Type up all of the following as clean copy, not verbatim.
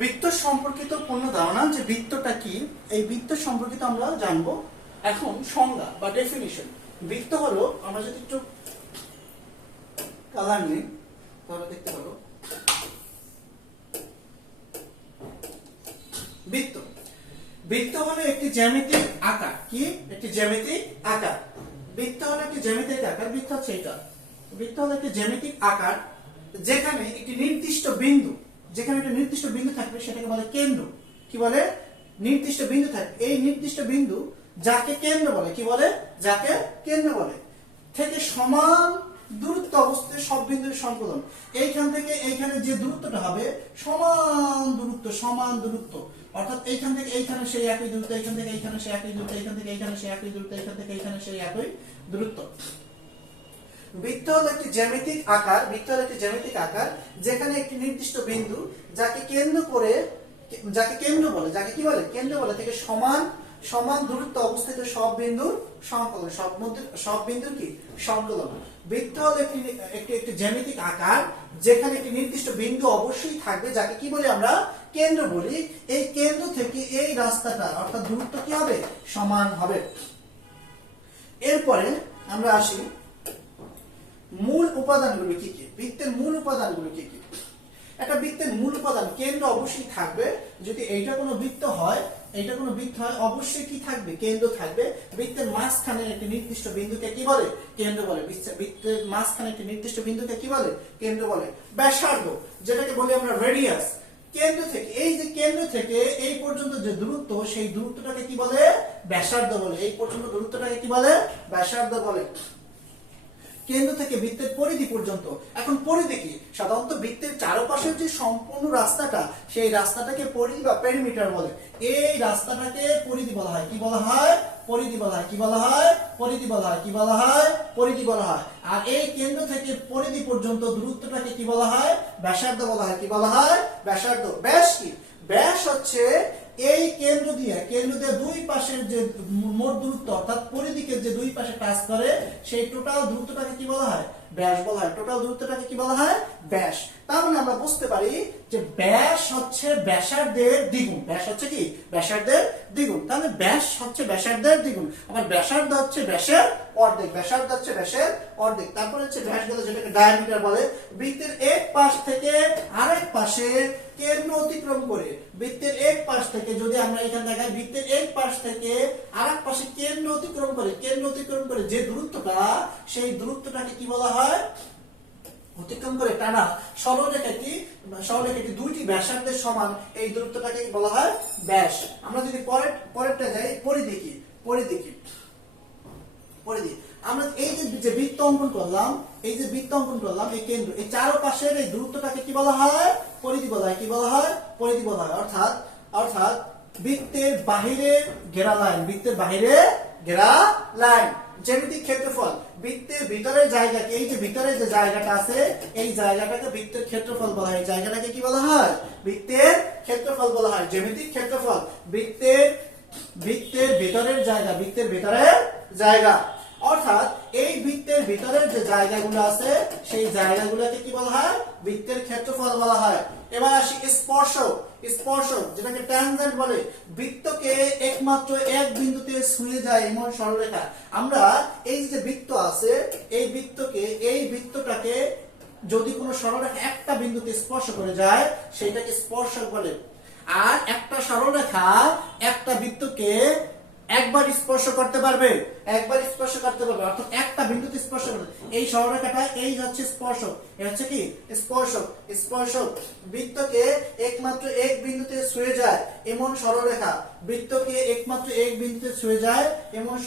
বৃত্ত সম্পর্কিত পূর্ণ ধারণা যে বৃত্তটা কি, এই বৃত্ত সম্পর্কিত আমরা জানবো। এখন সংজ্ঞা বা ডেফিনিশন। বৃত্ত হলো, আমরা যদি একটু কালার নিই তাহলে দেখতে পারো, বৃত্ত বৃত্ত হলো একটি জ্যামিতিক আকার। কি? একটি জ্যামিতিক আকার। বৃত্ত হলো একটি জ্যামিতিক আকার। বৃত্ত হচ্ছে এটা। বৃত্ত হলো একটি জ্যামিতিক আকার যেখানে একটি নির্দিষ্ট বিন্দু, যেখানে একটা নির্দিষ্ট বিন্দু থাকবে সেটাকে বলে কেন্দ্র। কি বলে? নির্দিষ্ট বিন্দু থাকবে। এই নির্দিষ্ট বিন্দু যাকে কেন্দ্র বলে, কি বলে? যাকে কেন্দ্র বলে, থেকে সমান দূরত্ব অবস্থায় সব বিন্দুর সংকলন। এইখান থেকে এইখানে যে দূরত্বটা হবে সমান দূরত্ব, সমান দূরত্ব। অর্থাৎ এইখান থেকে এইখানে সেই একই দূরত্ব, এইখান থেকে এইখানে সেই একই দূরত্ব, এইখান থেকে এইখানে সেই একই দূরত্ব, এইখান থেকে এইখানে সেই একই দূরত্ব। বৃত্ত হলো একটি জ্যামিতিক আকার। বৃত্ত হলো একটি জ্যামিতিক আকার যেখানে একটি নির্দিষ্ট বিন্দু যাকে কেন্দ্র করে, যাকে কেন্দ্র বলে, যাকে কি বলে? কেন্দ্র বলে, থেকে সমান সমান দূরত্ব অবস্থিত সব বিন্দুর সংকলন। সব বিন্দুর কি? সংকলন। বৃত্ত হলো একটি জ্যামিতিক আকার যেখানে একটি নির্দিষ্ট বিন্দু অবশ্যই থাকবে যাকে কি বলি? আমরা কেন্দ্র বলি। এই কেন্দ্র থেকে এই রাস্তাটা অর্থাৎ দূরত্ব কি হবে? সমান হবে। এরপরে আমরা আসি মূল উপাদানগুলো কি কি। বৃত্তের মূল উপাদানগুলো কি কি? একটা বৃত্তের মূল উপাদান কেন্দ্র অবশ্যই থাকবে। যদি এইটা কোনো বৃত্ত হয়, এইটা কোনো বৃত্ত হয়, অবশ্যই কি থাকবে? কেন্দ্র থাকবে। বৃত্তের মাঝখানে একটি নির্দিষ্ট বিন্দুকে কি বলে? কেন্দ্র বলে। বৃত্তের মাঝখানে একটি নির্দিষ্ট বিন্দুকে কি বলে? কেন্দ্র বলে। ব্যাসার্ধ, যেটাকে বলি আমরা রেডিয়াস। কেন্দ্র থেকে, এই যে কেন্দ্র থেকে এই পর্যন্ত যে দূরত্ব, সেই দূরত্বটাকে কি বলে? ব্যাসার্ধ বলে। এই পর্যন্ত দূরত্বটাকে কি বলে? ব্যাসার্ধ বলে। কেন্দ্র থেকে বৃত্তের পরিধি পর্যন্ত। এখন পরিধি কি? সাধারণত বৃত্তের চারপাশের যে সম্পূর্ণ রাস্তাটা, সেই রাস্তাটাকে পরিধি বা পেরিমিটার বলে। এই রাস্তাটাকে পরিধি বলা হয়। কি বলা হয়? পরিধি বলা হয়। কি বলা হয়? পরিধি বলা হয়। কি বলা হয়? পরিধি বলা হয়। আর এই কেন্দ্র থেকে পরিধি পর্যন্ত দূরত্বটাকে কি বলা হয়? ব্যাসার্ধ বলা হয়। কি বলা হয়? ব্যাসার্ধ। ব্যাস কি? ব্যাস হচ্ছে এই কেন্দ্র দিয়ে দুই পাশের যে মোট দূরত্ব, অর্থাৎ পরিধিকে যে দুই পাশে টাচ করে, সেই টোটাল দূরত্বটাকে কি বলা হয়? ব্যাস বলা হয়। টোটাল দূরত্বটাকে কি বলা হয়? ব্যাস। তার মানে আমরা বুঝতে পারি যে ব্যাস হচ্ছে ব্যাসার্ধের দ্বিগুণ। ব্যাস হচ্ছে কি? ব্যাসার্ধের দ্বিগুণ। তাহলে ব্যাস হচ্ছে ব্যাসার্ধের দ্বিগুণ। আবার ব্যাসার্ধ হচ্ছে ব্যাসের অর্ধেক। ব্যাসার্ধ হচ্ছে ব্যাসের অর্ধেক। তারপরে হচ্ছে ব্যাস গেল, যেটাকে ডায়ামিটার বলে। বৃত্তের এক পাশ থেকে আরেক পাশে কেন্দ্র অতিক্রম করে, বৃত্তের এক পাশ থেকে, যদি আমরা এখানে দেখাই, বৃত্তের এক পাশ থেকে আরেক পাশে কেন্দ্র অতিক্রম করে যে দূরত্বটা, সেই দূরত্বটাকে কি বলা হয়? অতিক্রম করে টানা সরলরেখাটি দুইটি ব্যাসার্ধের সমান এই দূরত্বটাকে বলা হয় ব্যাস। আমরা যদি পরেরটা যাই, পরিধি কি? পরিধি আমরা এই যে বৃত্ত অঙ্কন করলাম, এই কেন্দ্র, এই চারপাশের এই দূরত্বটাকে কি বলা হয়? পরিধি বলা হয়। কি বলা হয়? পরিধি বলা হয়। অর্থাৎ বৃত্তের বাহিরে ঘেরা লাইন, বৃত্তের বাহিরে ঘেরা লাইন। জ্যামিতিক ক্ষেত্রফল, বৃত্তের ভিতরের জায়গাকে, এই যে ভিতরের যে জায়গাটা আছে, এই জায়গাটাকে বৃত্তের ক্ষেত্রফল বলা হয়। জায়গাটাকে কি বলা হয়? বৃত্তের ক্ষেত্রফল বলা হয়। জ্যামিতিক ক্ষেত্রফল, বৃত্তের ভিতরের জায়গা। অর্থাৎ এই বৃত্তের ভিতরের যে জায়গাগুলো আছে, সেই জায়গাগুলোকে কি বলা হয়? বৃত্তের ক্ষেত্রফল বলা হয়। এবার আসি স্পর্শক, যেটাকে ট্যানজেন্ট বলে। বৃত্তকে একমাত্র এক বিন্দুতে ছুঁয়ে যায় এমন সরলরেখা। আমরা এই যে বৃত্ত আছে, এই বৃত্তটাকে যদি কোনো সরলরেখা একটা বিন্দুতে স্পর্শ করে যায়, সেটাকে স্পর্শক বলে। আর একটা সরলরেখা একটা বৃত্তকে একবার স্পর্শ করতে পারবে, অর্থাৎ একটা বিন্দুতে স্পর্শ করবে। এই সরলরেখাটা, এই হচ্ছে স্পর্শক। এই হচ্ছে কি? স্পর্শক। বৃত্তকে একমাত্র এক বিন্দুতে ছুঁয়ে যায় এমন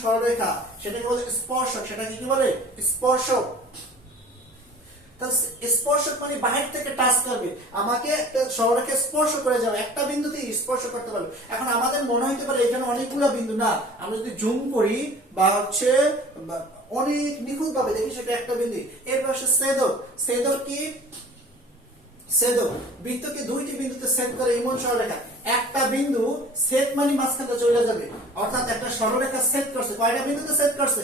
সরলরেখা, সেটাকে বলে স্পর্শক। সেটাকে কি বলে? স্পর্শক। স্পর্শক মানে বাহির থেকে টাচ করবে, আমাকে একটা সরলরেখা স্পর্শ করে যাবে, একটা বিন্দুতে স্পর্শ করতে পারবে। এখন আমাদের মনে হইতে পারে এখানে অনেকগুলো বিন্দু, না, আমরা যদি জুম করি বা হচ্ছে অনেক নিখুঁত ভাবে দেখি, সেটা একটা বিন্দু। এর পাশে ছেদক কি? বৃত্তকে দুইটি বিন্দুতে ছেদ করে এমন সরলরেখা। একটা বিন্দু ছেদ মানে মাঝখানটা চলে যাবে, অর্থাৎ একটা সরলরেখা ছেদ করছে। কয়টা বিন্দুতে ছেদ করছে?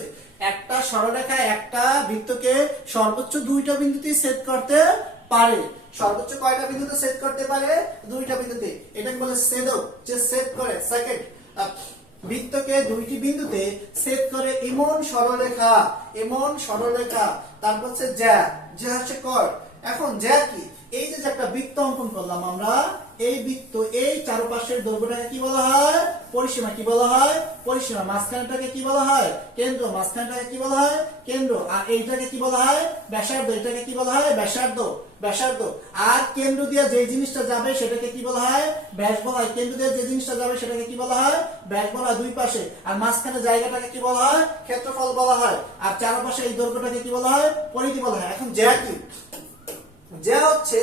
একটা সরলরেখা একটা বৃত্তকে সর্বোচ্চ দুইটা বিন্দুতে ছেদ করতে পারে। সর্বোচ্চ কয়টা বিন্দুতে ছেদ করতে পারে? দুইটা বিন্দুতে। এটাকে বলে ছেদক, যে ছেদ করে। সেকেন্ড, বৃত্তকে দুইটি বিন্দুতে ছেদ করে এমন সরলরেখা, এমন সরলরেখা। তারপর হচ্ছে জ্যা, জ্যা হচ্ছে কর। এখন জ্যা কি? এই যে একটা বৃত্ত অঙ্কন করলাম আমরা, এই বৃত্ত, এই চারপাশের দৈর্ঘ্যটাকে কি বলা হয়? পরিসীমা। কি বলা হয়? পরিসীমা। মাঝখানটাকে কি বলা হয়? কেন্দ্র। মাঝখানটাকে কি বলা হয়? কেন্দ্র। আর এইটাকে কি বলা হয়? ব্যাসার্ধ। এটাকে কি বলা হয়? ব্যাসার্ধ, ব্যাসার্ধ। আর কেন্দ্র দিয়ে যে জিনিসটা যাবে সেটাকে কি বলা হয়? ব্যাস বলা হয়। কেন্দ্র দিয়ে যে জিনিসটা যাবে সেটাকে কি বলা হয়? ব্যাস বলা হয়, দুই পাশে। আর মাঝখানে জায়গাটাকে কি বলা হয়? ক্ষেত্রফল বলা হয়। আর চারপাশে এই দৈর্ঘ্যটাকে কি বলা হয়? পরিধি বলা হয়। এখন জ্যা কি? জ্যা হচ্ছে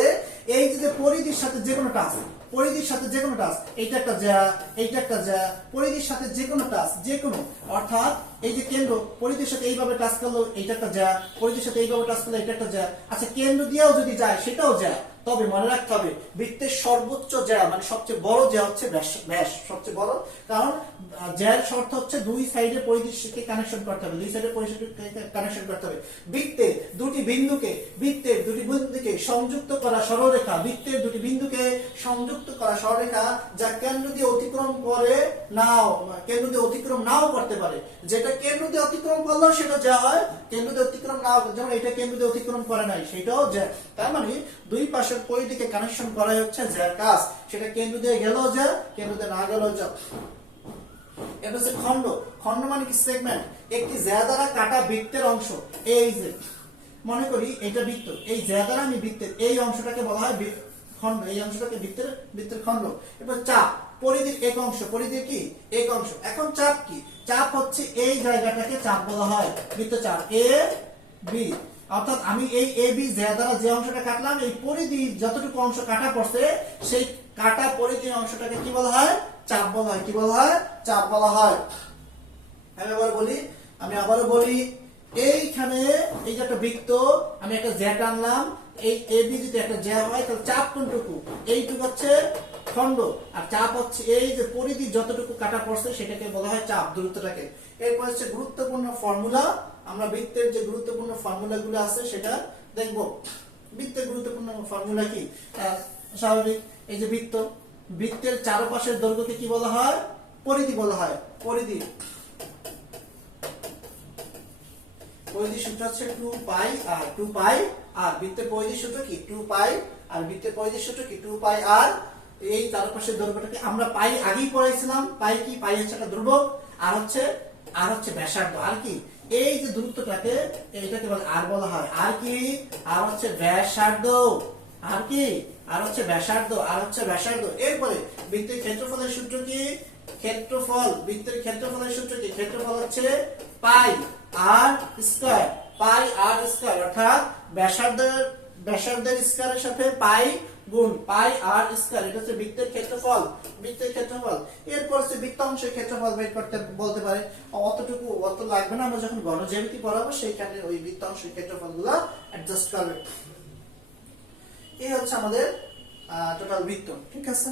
এই যে পরিধির সাথে যে কোনো টাচ, পরিধির সাথে যে কোনো টাচ, এইটা একটা জ্যা, এইটা একটা জ্যা, পরিধির সাথে যে কোনো টাচ, যে কোনো, অর্থাৎ এই যে কেন্দ্র পরিধির সাথে এইভাবে টাচ করলো, এইটা একটা জ্যা, পরিধির সাথে এইভাবে টাচ করলো, এটা একটা জ্যা। আচ্ছা, কেন্দ্র দিয়েও যদি যায় সেটাও জ্যা। তবে মনে রাখতে হবে বৃত্তের সর্বোচ্চ জ্যা মানে সবচেয়ে বড় জ্যা হচ্ছে ব্যাস, সবচেয়ে বড়। কারণ জ্যার শর্ত হচ্ছে দুই সাইডে পরিধির সাথে কানেকশন করতে হবে, দুই সাইডে পরিধির কানেকশন করতে হবে। বৃত্তের দুটি বিন্দুকে সংযুক্ত করা সরলরেখা, বৃত্তের দুটি বিন্দুকে সংযুক্ত করা সরলরেখা যা কেন্দ্র দিয়ে অতিক্রম করে নাও, কেন্দ্র দিয়ে অতিক্রম নাও করতে পারে। যেটা কেন্দ্র দিয়ে অতিক্রম করলো সেটা যা হয়, কেন্দ্র দিয়ে অতিক্রম নাও, যেমন এটা কেন্দ্র দিয়ে অতিক্রম করে নাই, সেটাও যা। তার মানে দুই পাশের পরিধিকে কানেকশন করাই হচ্ছে জ্যার কাজ। সেটা কেন্দ্র দিয়ে গেলেও যা, কেন্দ্র দিয়ে না গেলেও যা। এটা হচ্ছে খণ্ড। খণ্ড মানে কি? সেগমেন্ট। একটি জ্যা দ্বারা কাটা বৃত্তের অংশ। এই যে মনে করি এটা বৃত্ত, এই জ্যা দ্বারা আমি বৃত্তের এই অংশটাকে বলা হয় খণ্ড, এই অংশটাকে বৃত্তের খণ্ড। এরপর চাপ, পরিধির এক অংশ, পরিধির কি? এক অংশ। এখন চাপ কি? চাপ হচ্ছে এই জায়গাটাকে চাপ বলা হয়, বৃত্তচাপ এ বি। অর্থাৎ আমি এই এ বি জ্যা দ্বারা যে অংশটা কাটলাম, এই পরিধি যতটুকু অংশ কাটা পড়ছে, সেই কাটা পরিধির অংশটাকে কি বলা হয়? চাপ বলা হয়। কি বলা হয়? চাপ বলা হয়। আমি আবারও বলি, এইখানে এই যে একটা বৃত্ত, আমি একটা জ্যা টানলাম, এই এ বি যদি একটা জ্যা হয় তাহলে চাপ কোনটুকু? এইটুকু হচ্ছে খণ্ড। আর চাপ হচ্ছে এই যে পরিধি যতটুকু কাটা পড়ছে সেটাকে বলা হয় চাপ, দূরত্বটাকে। এরপর হচ্ছে গুরুত্বপূর্ণ ফর্মুলা। আমরা বৃত্তের যে গুরুত্বপূর্ণ ফর্মুলা গুলো আছে সেটা দেখবো। বৃত্তের গুরুত্বপূর্ণ ফর্মুলা কি? স্বাভাবিক, এই যে বৃত্ত, বৃত্তের চারপাশের দৈর্ঘ্যকে কি বলা হয়? পরিধি বলা হয়। পরিধি, পরিধির সূত্র হচ্ছে 2 পাই আর 2 পাই আর। বৃত্তের পরিধির সূত্র কি? 2 পাই আর। বৃত্তের পরিধির সূত্র কি? 2 পাই আর। এই চারপাশের দৈর্ঘ্যটাকে আমরা পাই আগেই পড়াইছিলাম। পাই কি? পাই হচ্ছে একটা ধ্রুবক। আর হচ্ছে ব্যাসার্ধ। আর কি? এই যে দূরত্বটাকে, এইটাকে বলে আর বলা হয়। আর কি? আর হচ্ছে ব্যাসার্ধ। আর কি? আর হচ্ছে ব্যাসার্ধ, আর হচ্ছে ব্যাসার্ধ। এরপরে বৃত্তের ক্ষেত্রফলের সূত্র কি? ক্ষেত্রফল, বৃত্তের ক্ষেত্রফলের সূত্র কি? ক্ষেত্রফল হচ্ছে পাই আর স্কয়ার, পাই আর স্কয়ার। অর্থাৎ ব্যাসার্ধের স্কয়ারের সাথে পাই গুণ পাই আর স্কয়ার। এটা হচ্ছে বৃত্তের ক্ষেত্রফল, বৃত্তের ক্ষেত্রফল। এরপর হচ্ছে বৃত্তাংশের ক্ষেত্রফল বের করতে বলতে পারে। অত লাগবে না, আমরা যখন ঘনজ্যামিতি পড়াবো সেইখানে ওই বৃত্তাংশের ক্ষেত্রফলগুলো অ্যাডজাস্ট করবে। এই হচ্ছে আমাদের টোটাল বৃত্ত। ঠিক আছে।